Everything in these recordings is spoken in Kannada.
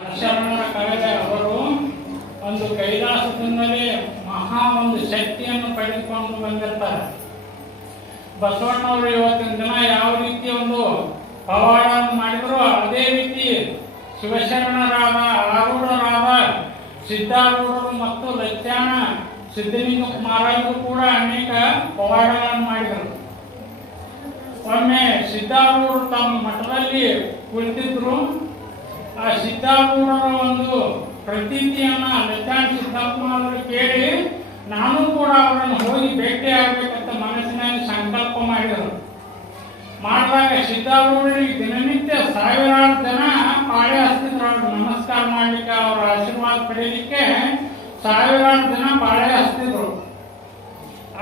ಶರಣರ ಕಳೆದ ಅವರು ಒಂದು ಕೈಲಾಸದಿಂದಲೇ ಮಹಾ ಒಂದು ಶಕ್ತಿಯನ್ನು ಪಡೆದುಕೊಂಡು ಬಂದಿರ್ತಾರೆ. ಬಸವಣ್ಣವರು ಇವತ್ತಿನ ದಿನ ಯಾವ ರೀತಿ ಒಂದು ಪವಾಡವನ್ನು ಮಾಡಿದ್ರು ಅದೇ ರೀತಿ ಶಿವಶರಣರಾದ ಆರೂಢರಾದ ಸಿದ್ಧಾರೂಢರು ಮತ್ತು ಲಚ್ಚಾಣ ಸಿದ್ಧಲಿಂಗ ಮಹಾರಾಜರು ಕೂಡ ಅನೇಕ ಪವಾಡಗಳನ್ನು ಮಾಡಿದರು. ಒಮ್ಮೆ ಸಿದ್ಧಾರೂಢರು ತಮ್ಮ ಮಠದಲ್ಲಿ ಕುಳಿತಿದ್ರು. ಆ ಸಿದ್ಧಾರೂಢರ ಒಂದು ಪ್ರತೀತಿಯನ್ನ ಲಚ್ಚಾಣ ಸಿದ್ದಪ್ಪನವರು ಕೇಳಿ ನಾನು ಕೂಡ ಅವರನ್ನು ಹೋಗಿ ಭೇಟಿ ಆಗ್ಬೇಕಂತ ಮನಸ್ಸಿನಲ್ಲಿ ಸಂಕಲ್ಪ ಮಾಡಿದರು. ಮಾಡಿದಾಗ ಸಿದ್ಧಾರೂಢರಿಗೆ ದಿನನಿತ್ಯ ಸಾವಿರಾರು ಜನ ಪಾಳೆ ಹಚ್ತಿದ್ರು. ಅವ್ರು ನಮಸ್ಕಾರ ಮಾಡ್ಲಿಕ್ಕೆ, ಅವರ ಆಶೀರ್ವಾದ ಪಡೆಯಲಿಕ್ಕೆ ಸಾವಿರಾರು ಜನ ಪಾಳೆ ಹಚ್ತಿದ್ರು.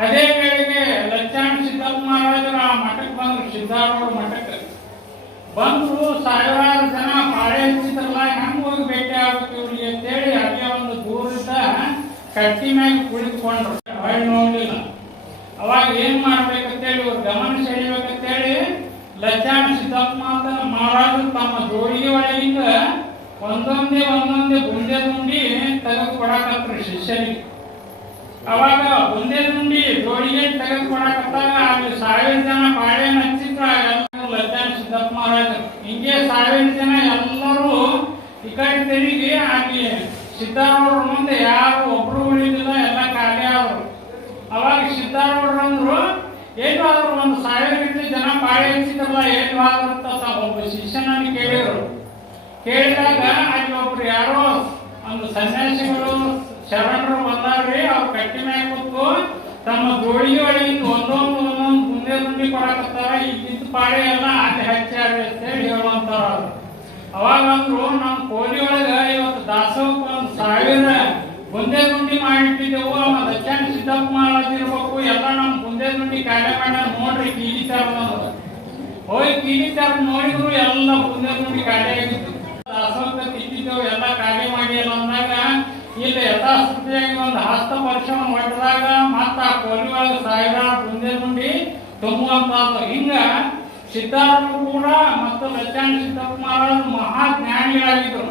ಅದೇ ವೇಳೆಗೆ ಲಚ್ಚಾಣ ಸಿದ್ದಪ್ಪ ಮಹಾರಾಜರ ಆ ಮಠಕ್ಕೆ ಬಂದ್ರು. ಸಿದ್ಧಾರೂಢ ಮಠಕ್ಕೆ ಬಂದು ಸಾವಿರಾರು ಜನ ಪಾಳೆ ಹಚ್ಚಿದ್ರಲ್ಲ, ಹೆಂಗ್ ಹೋಗಿ ಭೇಟಿ ಆಗ್ಬೇಕು ಇವ್ರಿಗೆ ಅಂತೇಳಿ ಅಲ್ಲೇ ಒಂದು ದೂರದ ಕಟ್ಟಿ ಮ್ಯಾಗ ಕುಳಿತುಕೊಂಡ್ರು. ಹೊಳ್ಳಿ ನೋಡ್ಲಿಲ್ಲ. ಅವಾಗ ಏನ್ ಮಾಡ್ಬೇಕಂತೇಳಿ ಇವ್ರು ಗಮನ ಸೆಳೆಯಬೇಕಂತೇಳಿ ಲಚ್ಚಾಣ ಸಿದ್ದಪ್ಪ ಮಹಾರಾಜರು ತಮ್ಮ ಜೋಡಿಗೆ ಒಳಗಿಂದ ಒಂದೊಂದೇ ಬುಂದೆ ದುಂಡಿ ತೆಗೆದು ಕೊಡಕತ್ರು ಶಿಷ್ಯರಿಗೆ. ಅವಾಗ ಬುಂದೆ ದುಂಡಿ ಜೋಡಿಗೆ ತೆಗೆದು ಕೊಡಕತ್ತಾಗ ಅಲ್ಲಿ 1000 ಜನ ಪಾಳೆ ಹಚ್ಚಿದ್ರ ಲಚ್ಚಾಣ ಸಿದ್ದಪ್ಪ ಮಹಾರಾಜರು. ಹಿಂಗೆ 1000 ಜನ ಎಲ್ಲರೂ ಈ ಕಡೆ ತಿರುಗಿ ಆಗಿ ಸಿದ್ಧಾರೂಢರ ಮುಂದೆ ಯಾರು ಒಬ್ರು ಉಳಿದಿಲ್ಲ, ಎಲ್ಲ ಖಾಲಿ ಆದ್ರು. ಅವಾಗ ಸಿದ್ಧಾರೂಢರಂದ್ರು ಏನು ಆದ್ರು ಒಂದು 1000 ಜನ ಪಾಳೆ ಹಚ್ಚಿದ್ರಲ್ಲ ಏನು ಆದ್ರಂತ ಒಬ್ಬ ಶಿಷ್ಯನನ್ನು ಕೇಳಿದ್ರು. ಕೇಳಿದಾಗ ಅಲ್ಲಿ ಒಬ್ರು ಯಾರೋ ಒಂದು ಸನ್ಯಾಸಿಗಳು ಶರಣರು ಬಂದಾರ್ರಿ. ಅವ್ರು ಕಟ್ಟಿ ಮ್ಯಾಗ ಕೂತು ತಮ್ಮ ಜೋಡಿಗೆ ಒಳಗಿಂದ ಒಂದೊಂದು ಮುಂದೆ ದುಂಡಿ ಕೊಡಕತ್ತಾರ. ಇದ್ದಿದ್ದ ಪಾಳೆ ಎಲ್ಲ ಅಲ್ಲಿ ಹಚ್ಚಾರ ಅಂತ ಹೇಳಿ ಹೇಳುವಂತಾರ. ಅವಾಗ ಅಂದ್ರು ನಮ್ಮ ಕೋಲಿ ಒಳಗ ಇವತ್ತು ದಾಸೋಹಕ್ಕೆ ಒಂದು 1000 ಬುಂದೆ ದುಂಡಿ ಮಾಡಿಟ್ಟಿದ್ದೆವು. ಲಚ್ಚಾಣ ಸಿದ್ದಪ್ಪ ಮಹಾರಾಜ ಇರ್ಬೇಕು, ಎಲ್ಲ ನಮ್ಮ ಬುಂದೆ ದುಂಡಿ ಕಾರ್ಯ ಮಾಡ ನೋಡ್ರಿ ಕೀಲಿತಾರ. ಹೋಗಿ ಕೀಲಿತಾರ ನೋಡಿದ್ರು ಎಲ್ಲ ಬುಂದೆ ದುಂಡಿ ಕಾರ್ಯ ಆಗಿತ್ತು. ದಾಸೋಹಕ್ಕೆ ತಿಟ್ಟಿದ್ದೆವು ಎಲ್ಲ ಕಾರ್ಯ ಮಾಡಿ ಎಲ್ಲ ಅಂದಾಗ ಇಲ್ಲಿ ಯಥಾಸ್ಥಿತಿಯಾಗಿ ಒಂದು ಹಸ್ತ ಪರಿಶ್ರಮ ಹೊಡೆದಾಗ ಮತ್ತ ಆ ಕೋಲಿ ಒಳಗೆ 1000 ಬುಂದೆ ದುಂಡಿ ತುಂಬುವಂತ. ಹಿಂಗ ಸಿದ್ಧಾರೂಢರು ಕೂಡ ಮತ್ತು ಲಚ್ಚಾಣ ಸಿದ್ದಪ್ಪ ಮಹಾರಾಜರು ಮಹಾ ಜ್ಞಾನಿಗಳಾಗಿದ್ರು.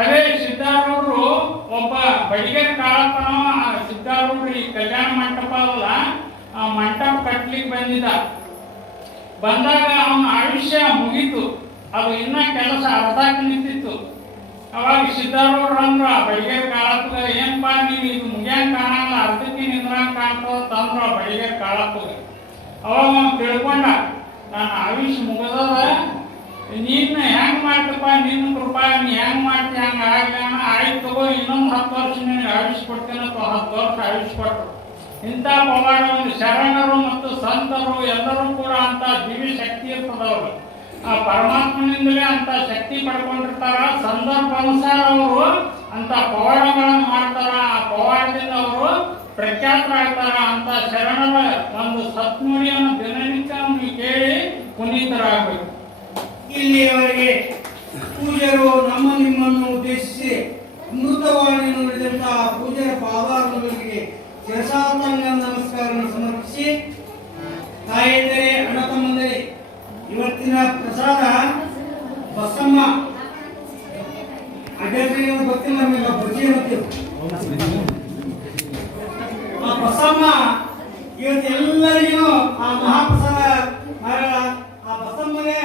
ಅದೇ ಸಿದ್ಧಾರೂಢರು ಒಬ್ಬ ಬಡಿಗೆರ ಕಾಳಪ್ಪನ ಸಿದ್ಧಾರೂಢರು ಈ ಕಲ್ಯಾಣ ಮಂಟಪ ಅಲ್ಲ ಆ ಮಂಟಪ ಕಟ್ಲಿಕ್ಕೆ ಬಂದಾಗ ಅವನ ಆಯುಷ್ಯ ಮುಗೀತು. ಅದು ಇನ್ನ ಕೆಲಸ ಅರ್ಧಕ್ಕೆ ನಿಂತಿತ್ತು. ಅವಾಗ ಸಿದ್ಧಾರೂಢರು ಅಂದ್ರ ಬಡಿಗೆರ ಕಾಳಪ್ಪಗ ಏನ್ಪಾ ನೀನು ಇದು ಮುಗಿಯಂಗ್ ಕಾಣಲ್ಲ, ಅರ್ಧಕ್ಕೆ ನಿಂದ್ರಂಗ್ ಕಾಣ್ತದ ಅಂದ್ರ ಬಡಿಗೆರ ಕಾಳಪ್ಪಗ. ಅವಾಗ ಅವ್ನು ತಿಳ್ಕೊಂಡ ನನ್ನ ಆಯುಷ್ ಮುಗದದ, ನೀನ್ ಹೆಂಗ್ ಮಾಡ್ತಪ್ಪ, ನಿನ್ನ ಕೃಪಾ ನೀ ಹೆಂಗ್ ಮಾಡ್ತಿ ಹಂಗ ಆಗ್ಲಾನ. ಆಯ್ತು ತಗೋ, ಇನ್ನೊಂದು 10 ವರ್ಷ ನಿನಗೆ ಆಯುಷ್ ಕೊಡ್ತೇನೆ ಅಂತ 10 ವರ್ಷ ಆಯುಷ್ ಕೊಟ್ಟರು. ಇಂಥ ಪವಾಡ ಒಂದು ಶರಣರು ಮತ್ತು ಸಂತರು ಎಲ್ಲರೂ ಕೂಡ ಅಂತ ದಿವ್ಯ ಶಕ್ತಿ ಇರ್ತದವ್ರು. ಆ ಪರಮಾತ್ಮನಿಂದಲೇ ಅಂತ ಶಕ್ತಿ ಪಡ್ಕೊಂಡಿರ್ತಾರ. ಸಂದರ್ಭಾನುಸಾರ ಅವರು ಅಂತ ಪವಾಡಗಳನ್ನು ಮಾಡ್ತಾರ. ಆ ಪವಾಡದಿಂದ ಅವರು ಪ್ರಖ್ಯಾತರಾಗ್ತಾರ. ಅಂತ ಶರಣರ ಒಂದು ಸತ್ನುಡಿಯನ್ನು ದಿನನಿತ್ಯ ನೀವು ಕೇಳಿ ಪುನೀತರಾಗಬೇಕು. ಇಲ್ಲಿಯವರೆಗೆ ಪೂಜರು ನಮ್ಮ ನಿಮ್ಮನ್ನು ಉದ್ದೇಶಿಸಿ ಅಮೃತವಾಣಿ ನುಡಿದಂತಹ ಪೂಜರ ಪಾದಾರಗಳಿಗೆ ಶಿರಸಾಷ್ಟಾಂಗ ನಮಸ್ಕಾರವನ್ನು ಸಮರ್ಪಿಸಿ, ತಾಯಂದರೆ ಅಣ್ಣ ತಮ್ಮಂದರೆ ಇವತ್ತಿನ ಪ್ರಸಾದ ಬಸಮ್ಮ ಅಡ್ಡಕ್ಕೆ ಗೊತ್ತಿಲ್ಲ, ನಮಗೆ ಬಜ್ಜಿ ಅನ್ನುತ್ತೇವೆ. ಆ ಬಸಮ್ಮ ಇವತ್ತು ಎಲ್ಲರಿಗೂ ಆ ಮಹಾಪ್ರಸಾದ ಆ ಬಸಮ್ಮನೇ